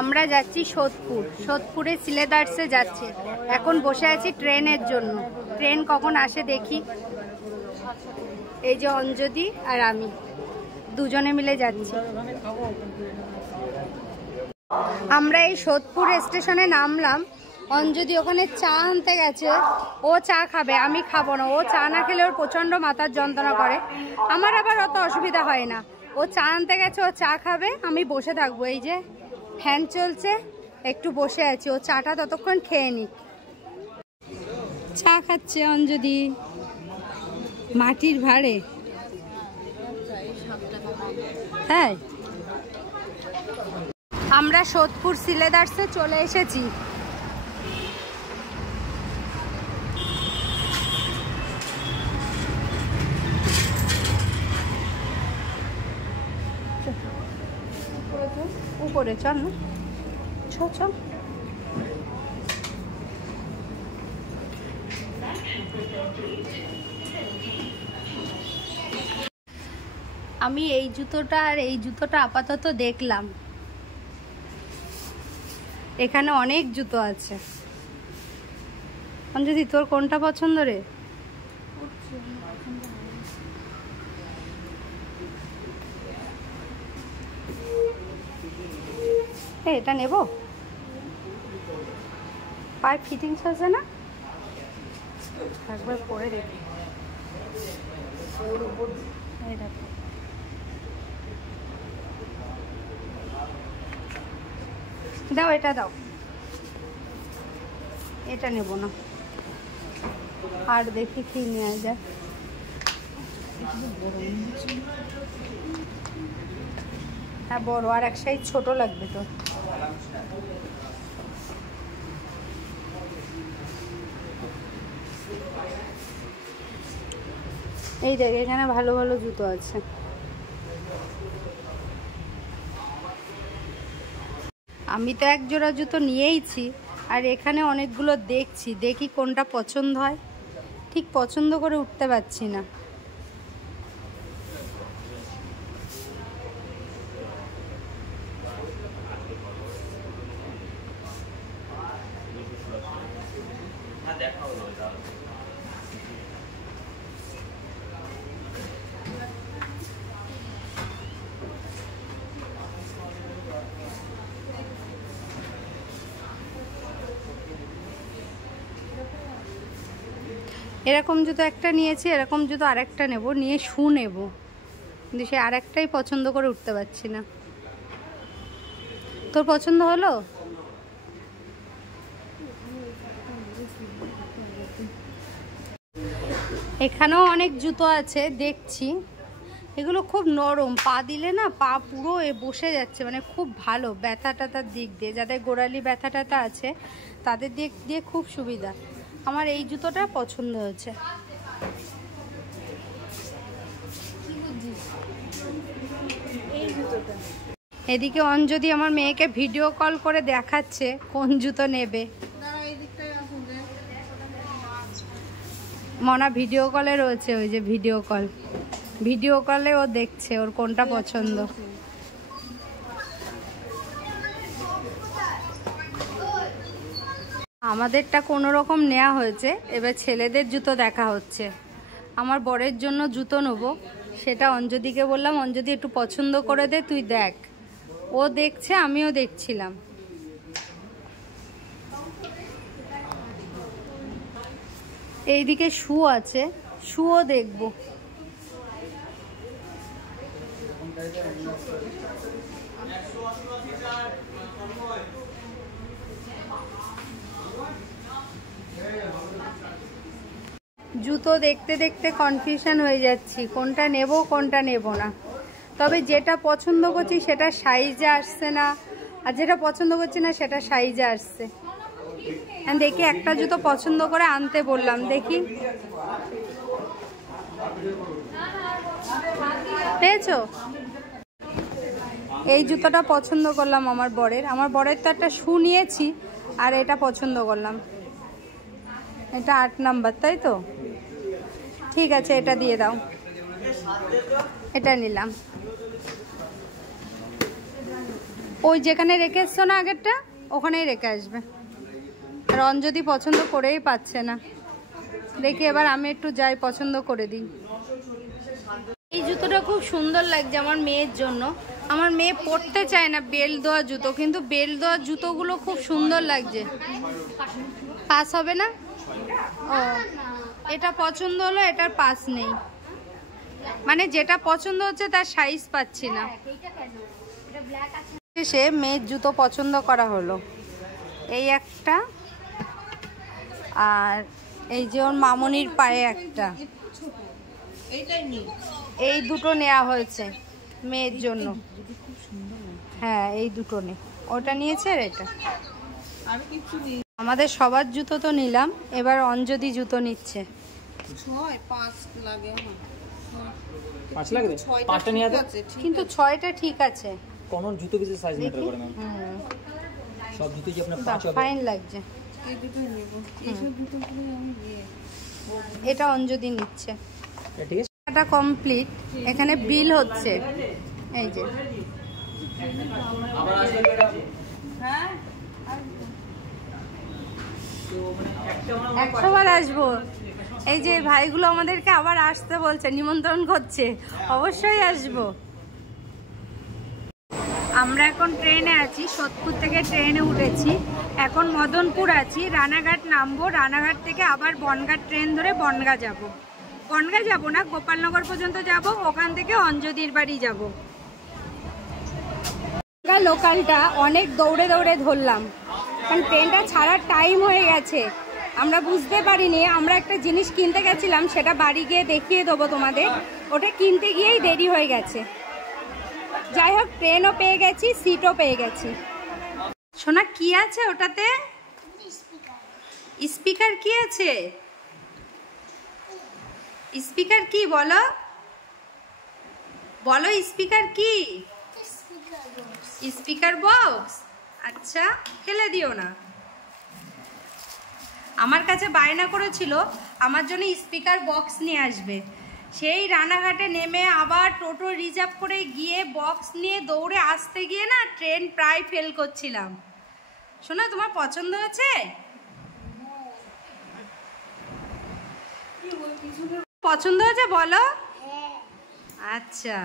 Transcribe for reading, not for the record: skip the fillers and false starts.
আমরা যাচ্ছি সোদপুর, সোদপুরে সিলেদার্সে যাচ্ছি। এখন বসে আছি ট্রেনের জন্য, ট্রেন কখন আসে দেখি। এই যে অঞ্জলি আর আমি দুজনে মিলে যাচ্ছি। আমরা এই সোদপুর স্টেশনে নামলাম। অঞ্জলি ওখানে চা আনতে গেছে, ও চা খাবে, আমি খাবো না। ও চা না খেলে ওর প্রচণ্ড মাথার যন্ত্রণা করে, আমার আবার অত অসুবিধা হয় না। ও চা আনতে গেছে, ও চা খাবে, আমি বসে থাকবো। এই যে ফ্যান চলছে, একটু বসে আছি, ও চাটা ততক্ষণ খেয়ে নিক। চা খাচ্ছে অঞ্জলি মাটির ভাঁড়ে। হ্যাঁ, আমরা সোদপুর সিলেদার্সে চলে এসেছি। উপরে চল না, চল। আমি এই জুতোটা আর এই জুতোটা আপাতত দেখলাম, এখানে অনেক জুতো আছে। অঞ্জলি তোর কোনটা পছন্দ রে? এটা নেব, পায়ে ফিটিংস আছে না, একবার পরে দেখি। দাও, এটা দাও, এটা নেব না। আর দেখি কি নেওয়া যায়। হ্যাঁ বড়, আর এক সাইজ ছোট লাগবে তো। এই দেখ, এখানে ভালো ভালো জুতো আছে। আমি তো এক জোড়া জুতো নিয়েইছি, আর এখানে অনেকগুলো দেখছি, দেখি কোনটা পছন্দ হয়। ঠিক পছন্দ করে উঠতে পারছি না। এরকম জুতো একটা নিয়েছি, এরকম জুতো আরেকটা নেব, নিয়ে শু নেব, কিন্তু সে আরেকটাই পছন্দ করে উঠতে পারছি না। তোর পছন্দ হলো? এখানেও অনেক জুতো আছে দেখছি, এগুলো খুব নরম, পা দিলে না পা পুরো বসে যাচ্ছে, মানে খুব ভালো ব্যথা ট্যাথার দিক দিয়ে। যাদের গোড়ালি ব্যথা ট্যাথা আছে তাদের দিক দিয়ে খুব সুবিধা। আমার এই জুতোটা পছন্দ হয়েছে। এদিকে অঞ্জলি আমার মেয়েকে ভিডিও কল করে দেখাচ্ছে কোন জুতো নেবে। মনা ভিডিও কলে রয়েছে, ওই যে ভিডিও কলে ও দেখছে ওর কোনটা পছন্দ। আমাদেরটা কোনো রকম নেওয়া হয়েছে, এবার ছেলেদের জুতো দেখা হচ্ছে। আমার বরের জন্য জুতো নেবো, সেটা অঞ্জলিকে বললাম অঞ্জলি একটু পছন্দ করে দে, তুই দেখ। ও দেখছে, আমিও দেখছিলাম। এইদিকে শু আছে, শুও দেখবো। জুতো দেখতে দেখতে কনফিউশন হয়ে যাচ্ছি, কোনটা নেব কোনটা নেব না। তবে যেটা পছন্দ করছি সেটা সাইজে আসছে না, আর যেটা পছন্দ করছি না সেটা সাইজে আসছে। দেখি একটা জুতো পছন্দ করে আনতে বললাম, দেখি পেয়েছো? এই জুতোটা পছন্দ করলাম আমার বরের তো একটা শু নিয়েছি, আর এটা পছন্দ করলাম। এটা 8 নাম্বার, তাই তো? ঠিক আছে, এটা দিয়ে দাও। এটা নিলাম। ওই যেখানে রেখে এসছো না আগেরটা, ওখানেই রেখে আসবে। আর অঞ্জলি পছন্দ করেই পাচ্ছে না, দেখি এবার আমি একটু যাই পছন্দ করে দিই। এই জুতোটা খুব সুন্দর লাগছে আমার মেয়ের জন্য। আমার মেয়ে পরতে চায় না বেল্ট দেওয়া জুতো, কিন্তু বেল্ট দেওয়া জুতোগুলো খুব সুন্দর লাগছে। পাস হবে না? ও, এটা পছন্দ হলো, এটার পাস নেই, মানে যেটা পছন্দ হচ্ছে তার সাইজ পাচ্ছি না। সে মেয়ের জুতো পছন্দ করা হলো, এই একটা, আর এই যে ওর মামনির পায়ে একটা, এই দুটো নেওয়া হয়েছে মেয়ের জন্য। হ্যাঁ এই দুটো নে, ওটা নিয়েছে আর এটা। আমাদের সবার জুতো তো নিলাম, এবার অঞ্জলি জুতো নিচ্ছে। কিন্তু 6টা ঠিক আছে। কোন জুতো কিছু সাইজ ম্যাটার করে না, সব জুতো কি আপনার 5 হবে? ফাইন লাগছে, এই দুটো নেব, এই সব জুতোগুলো আমি দিয়ে এটা অঞ্জলি নিচ্ছে। ঠিক আছে, এটা কমপ্লিট। এখানে বিল হচ্ছে, এই যে আবার আসবে ম্যাডাম। হ্যাঁ 100 বার আসবো। এই যে ভাইগুলো আমাদেরকে আবার আসতে বলছে, নিমন্ত্রণ করছে, অবশ্যই আসবো। আমরা এখন ট্রেনে আছি, সোদপুর থেকে ট্রেনে উঠেছি, এখন মদনপুর আছি, রানাঘাট নামবো, রানাঘাট থেকে আবার বনগাঁ ট্রেন ধরে বনগাঁ যাব। বনগাঁ যাব না, গোপালনগর পর্যন্ত যাব, ওখান থেকে অঞ্জলির বাড়ি যাব। লোকালটা অনেক দৌড়ে দৌড়ে ধরলাম, কারণ ট্রেনটা ছাড়ার টাইম হয়ে গেছে, আমরা বুঝতে পারিনি। আমরা একটা জিনিস কিনতে গেছিলাম, সেটা বাড়ি গিয়ে দেখিয়ে দেবো তোমাদের, ওটা কিনতে গিয়েই দেরি হয়ে গেছে। যাই হোক, ট্রেনও পেয়ে গেছি, সিটও পেয়ে গেছি। সোনা কি আছে ওটাতে? স্পিকার কি আছে? স্পিকার কি বলো, বলো স্পিকার কি? Speaker box. আচ্ছা, ফেলে দিও না। আমার কাছে বায়না করেছিল আমার জন্য স্পিকার বক্স নিয়ে আসবে, সেই রানাঘাটে নেমে আবার টোটো রিজার্ভ করে গিয়ে বক্স নিয়ে দৌড়ে আসতে গিয়ে না ট্রেন প্রায় ফেল করছিলাম। শোনা, তোমার পছন্দ হয়েছে? পছন্দ হয়েছে বলো। আচ্ছা।